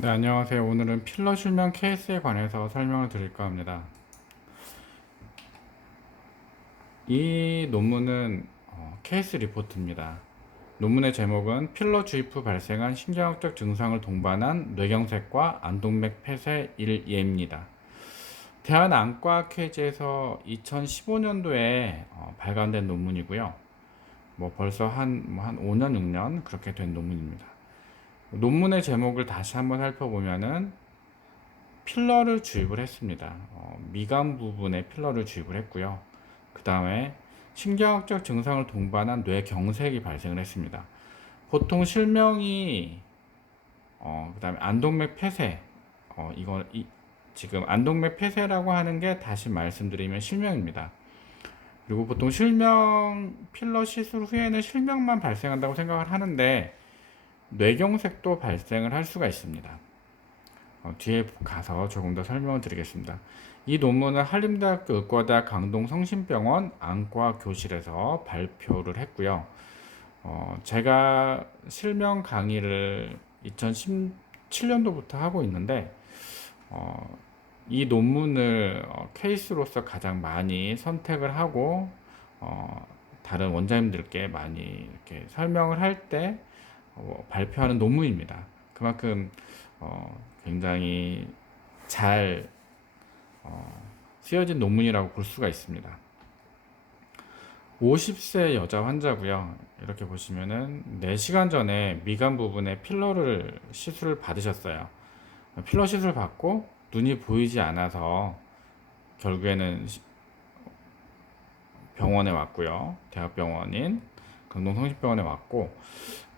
네, 안녕하세요. 오늘은 필러 실명 케이스에 관해서 설명을 드릴까 합니다. 이 논문은 케이스 리포트입니다. 논문의 제목은 필러 주입 후 발생한 신경학적 증상을 동반한 뇌경색과 안동맥 폐쇄 1예입니다. 대한안과학회지에서 2015년도에 발간된 논문이고요. 벌써 한 5년, 6년 그렇게 된 논문입니다. 논문의 제목을 다시 한번 살펴보면은 필러를 주입을 했습니다. 미간 부분에 필러를 주입을 했고요. 그 다음에 신경학적 증상을 동반한 뇌경색이 발생을 했습니다. 보통 실명이 그 다음에 안동맥 폐쇄 지금 안동맥 폐쇄라고 하는 게 다시 말씀드리면 실명입니다. 그리고 보통 실명 필러 시술 후에는 실명만 발생한다고 생각을 하는데 뇌경색도 발생을 할 수가 있습니다. 뒤에 가서 조금 더 설명을 드리겠습니다. 이 논문은 한림대학교 의과대학 강동성심병원 안과 교실에서 발표를 했고요. 제가 실명 강의를 2017년도부터 하고 있는데 이 논문을 케이스로서 가장 많이 선택을 하고 다른 원장님들께 많이 이렇게 설명을 할 때 발표하는 논문입니다. 그만큼 굉장히 잘 쓰여진 논문이라고 볼 수가 있습니다. 50세 여자 환자고요. 이렇게 보시면은 4시간 전에 미간 부분에 필러를 시술을 받으셨어요. 필러 시술 받고 눈이 보이지 않아서 결국에는 병원에 왔고요. 대학병원인 강동성심병원에 왔고,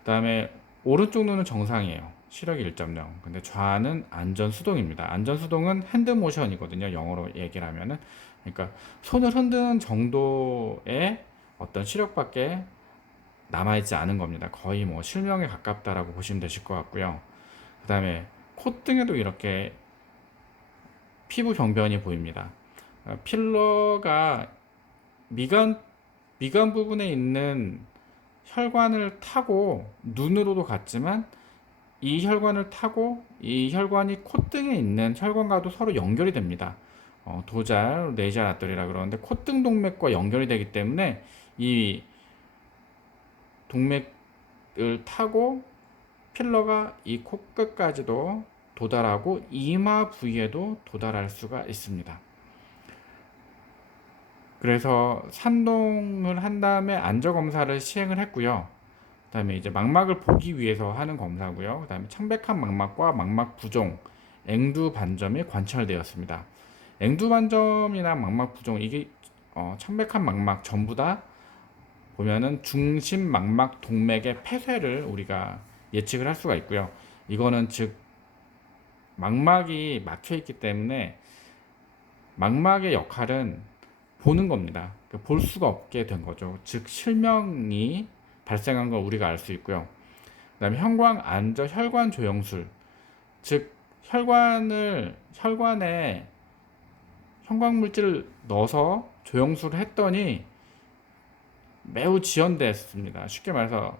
그 다음에 오른쪽 눈은 정상이에요. 시력이 1.0. 근데 좌는 안전수동입니다. 안전수동은 핸드모션이거든요. 영어로 얘기를 하면은. 그러니까 손을 흔드는 정도의 어떤 시력밖에 남아있지 않은 겁니다. 거의 실명에 가깝다라고 보시면 되실 것 같고요. 그 다음에 콧등에도 이렇게 피부 병변이 보입니다. 필러가 미간, 미간 부분에 있는 혈관을 타고 눈으로도 갔지만 이 혈관을 타고 이 혈관이 콧등에 있는 혈관과도 서로 연결이 됩니다. 도잘, 네이잘 아터리라 그러는데 콧등 동맥과 연결이 되기 때문에 이 동맥을 타고 필러가 이 코끝까지도 도달하고 이마 부위에도 도달할 수가 있습니다. 그래서 산동을 한 다음에 안저 검사를 시행을 했고요. 그다음에 이제 망막을 보기 위해서 하는 검사고요. 그다음에 창백한 망막과 망막 부종, 앵두 반점이 관찰되었습니다. 앵두 반점이나 망막 부종 이게 창백한 망막 전부 다 보면은 중심 망막 동맥의 폐쇄를 우리가 예측을 할 수가 있고요. 이거는 즉 망막이 막혀 있기 때문에 망막의 역할은 보는 겁니다. 볼 수가 없게 된 거죠. 즉 실명이 발생한 걸 우리가 알 수 있고요. 그다음에 형광 안저 혈관 조영술, 즉 혈관에 형광 물질을 넣어서 조영술을 했더니 매우 지연됐습니다. 쉽게 말해서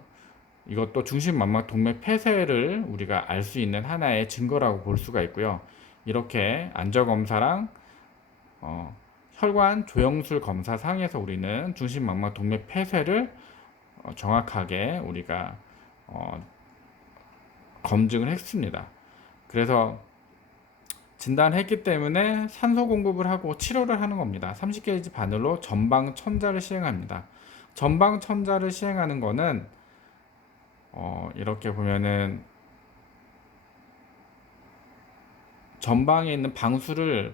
이것도 중심망막 동맥 폐쇄를 우리가 알 수 있는 하나의 증거라고 볼 수가 있고요. 이렇게 안저 검사랑 혈관 조영술 검사 상에서 우리는 중심망막 동맥 폐쇄를 정확하게 우리가 검증을 했습니다. 그래서 진단했기 때문에 산소 공급을 하고 치료를 하는 겁니다. 30게이지 바늘로 전방 천자를 시행합니다. 전방 천자를 시행하는 거는 이렇게 보면은 전방에 있는 방수를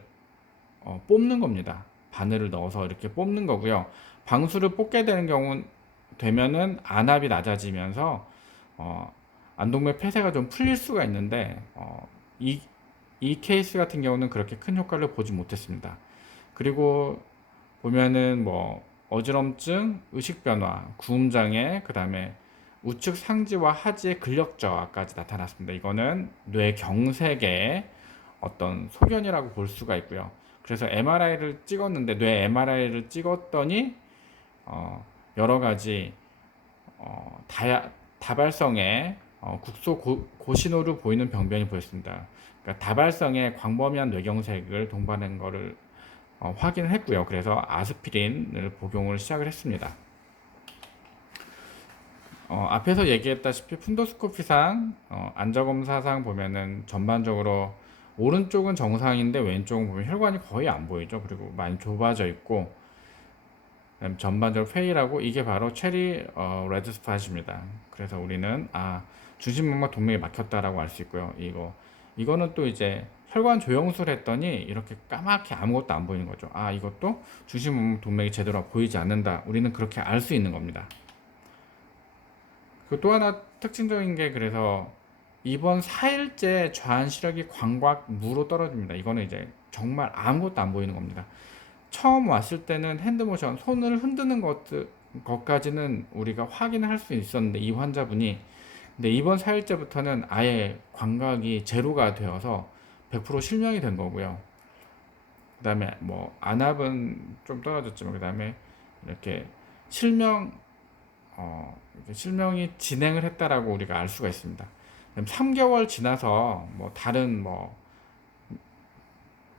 뽑는 겁니다. 바늘을 넣어서 이렇게 뽑는 거고요. 방수를 뽑게 되는 경우 되면은 안압이 낮아지면서 안동맥 폐쇄가 좀 풀릴 수가 있는데 이 케이스 같은 경우는 그렇게 큰 효과를 보지 못했습니다. 그리고 보면은 어지럼증, 의식 변화, 구음 장애, 그다음에 우측 상지와 하지의 근력 저하까지 나타났습니다. 이거는 뇌경색의 어떤 소견이라고 볼 수가 있고요. 그래서 MRI를 찍었는데 뇌 MRI를 찍었더니 여러 가지 다발성의 국소 고신호로 보이는 병변이 보였습니다. 그러니까 다발성의 광범위한 뇌경색을 동반한 거를 확인했고요. 그래서 아스피린을 복용을 시작을 했습니다. 앞에서 얘기했다시피 푼도스코피상 안저검사상 보면은 전반적으로 오른쪽은 정상인데 왼쪽은 보면 혈관이 거의 안 보이죠. 그리고 많이 좁아져 있고 전반적으로 페일하고 이게 바로 체리 레드 스팟입니다. 그래서 우리는 중심막막 동맥이 막혔다라고 알 수 있고요. 이거는 또 이제 혈관 조영술 했더니 이렇게 까맣게 아무것도 안 보이는 거죠. 이것도 중심막막 동맥이 제대로 보이지 않는다. 우리는 그렇게 알 수 있는 겁니다. 그 또 하나 특징적인 게 그래서 이번 4일째 좌안 시력이 광각 무로 떨어집니다. 이거는 이제 정말 아무것도 안 보이는 겁니다. 처음 왔을 때는 핸드모션, 손을 흔드는 것까지는 우리가 확인을 할 수 있었는데 이 환자분이 근데 이번 4일째부터는 아예 광각이 제로가 되어서 100% 실명이 된 거고요. 그 다음에 뭐 안압은 좀 떨어졌지만 그 다음에 이렇게 실명 실명이 진행을 했다라고 우리가 알 수가 있습니다. 3개월 지나서 뭐 다른 뭐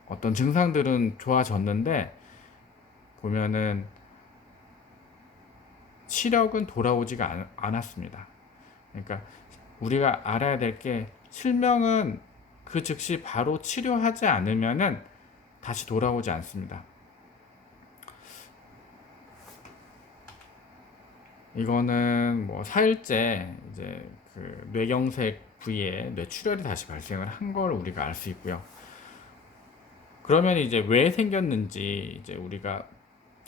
어떤 증상들은 좋아졌는데 보면은 시력은 돌아오지가 않았습니다. 그러니까 우리가 알아야 될 게 실명은 그 즉시 바로 치료하지 않으면은 다시 돌아오지 않습니다. 이거는 뭐 4일째 이제 그 뇌경색 부위에 뇌출혈이 다시 발생을 한 걸 우리가 알 수 있고요. 그러면 이제 왜 생겼는지 이제 우리가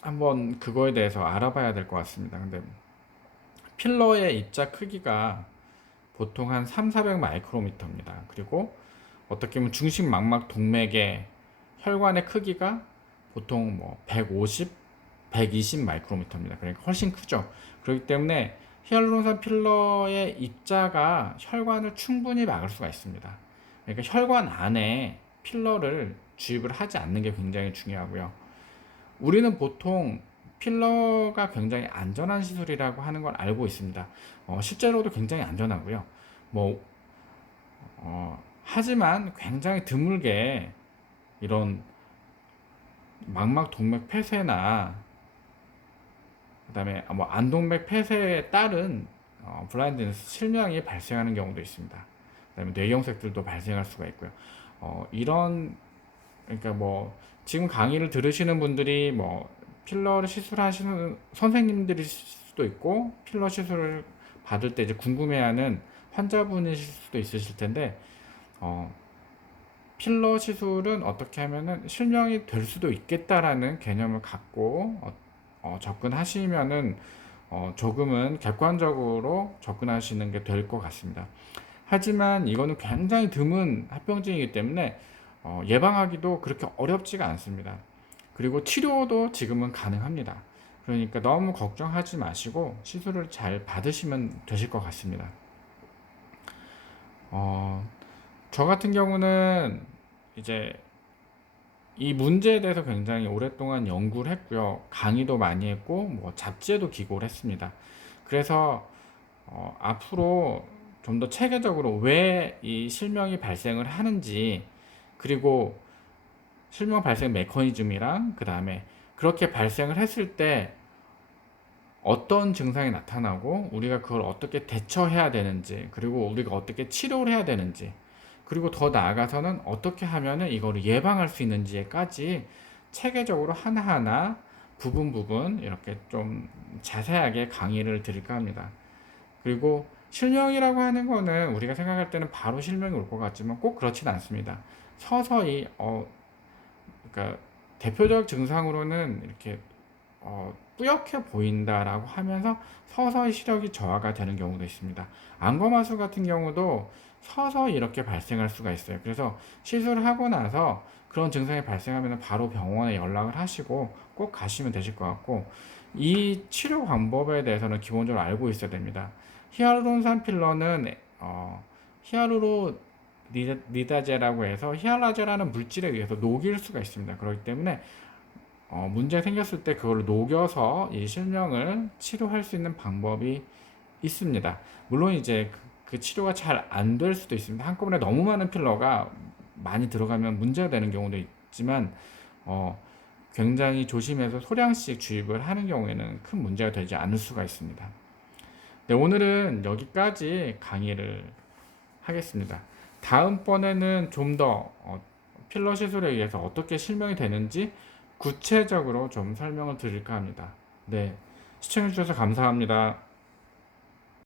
한번 그거에 대해서 알아봐야 될 것 같습니다. 근데 필러의 입자 크기가 보통 한 3,400 마이크로미터입니다. 그리고 어떻게 보면 중심막막 동맥의 혈관의 크기가 보통 뭐 150, 120 마이크로미터입니다. 그러니까 훨씬 크죠. 그렇기 때문에 히알루론산 필러의 입자가 혈관을 충분히 막을 수가 있습니다. 그러니까 혈관 안에 필러를 주입을 하지 않는 게 굉장히 중요하고요. 우리는 보통 필러가 굉장히 안전한 시술이라고 하는 걸 알고 있습니다. 실제로도 굉장히 안전하고요. 뭐 하지만 굉장히 드물게 이런 망막 동맥 폐쇄나 그다음에 뭐 안동맥 폐쇄에 따른 블라인드니스 실명이 발생하는 경우도 있습니다. 그다음에 뇌경색들도 발생할 수가 있고요. 그러니까 뭐 지금 강의를 들으시는 분들이 뭐 필러를 시술하시는 선생님들일 수도 있고 필러 시술을 받을 때 이제 궁금해하는 환자분이실 수도 있으실 텐데 필러 시술은 어떻게 하면은 실명이 될 수도 있겠다라는 개념을 갖고 접근하시면은 조금은 객관적으로 접근하시는 게 될 것 같습니다. 하지만 이거는 굉장히 드문 합병증이기 때문에 예방하기도 그렇게 어렵지가 않습니다. 그리고 치료도 지금은 가능합니다. 그러니까 너무 걱정하지 마시고 시술을 잘 받으시면 되실 것 같습니다. 저 같은 경우는 이제 이 문제에 대해서 굉장히 오랫동안 연구를 했고요. 강의도 많이 했고, 뭐 잡지에도 기고를 했습니다. 그래서 앞으로 좀 더 체계적으로 왜 이 실명이 발생을 하는지, 그리고 실명 발생 메커니즘이랑 그 다음에 그렇게 발생을 했을 때 어떤 증상이 나타나고 우리가 그걸 어떻게 대처해야 되는지, 그리고 우리가 어떻게 치료를 해야 되는지, 그리고 더 나아가서는 어떻게 하면은 이거를 예방할 수 있는지까지 체계적으로 하나하나 부분 이렇게 좀 자세하게 강의를 드릴까 합니다. 그리고 실명이라고 하는 거는 우리가 생각할 때는 바로 실명이 올 것 같지만 꼭 그렇진 않습니다. 서서히 그러니까 대표적 증상으로는 이렇게 뿌옇게 보인다라고 하면서 서서히 시력이 저하가 되는 경우도 있습니다. 안검하수 같은 경우도 서서히 이렇게 발생할 수가 있어요. 그래서 시술을 하고 나서 그런 증상이 발생하면 바로 병원에 연락을 하시고 꼭 가시면 되실 것 같고, 이 치료 방법에 대해서는 기본적으로 알고 있어야 됩니다. 히알루론산 필러는 히알루로니다제라고 해서 히알라제라는 물질에 의해서 녹일 수가 있습니다. 그렇기 때문에 문제 생겼을 때 그걸 녹여서 이 실명을 치료할 수 있는 방법이 있습니다. 물론 이제 그 치료가 잘 안 될 수도 있습니다. 한꺼번에 너무 많은 필러가 많이 들어가면 문제가 되는 경우도 있지만 어, 굉장히 조심해서 소량씩 주입을 하는 경우에는 큰 문제가 되지 않을 수가 있습니다. 네, 오늘은 여기까지 강의를 하겠습니다. 다음번에는 좀 더 필러 시술에 의해서 어떻게 실명이 되는지 구체적으로 좀 설명을 드릴까 합니다. 네, 시청해주셔서 감사합니다.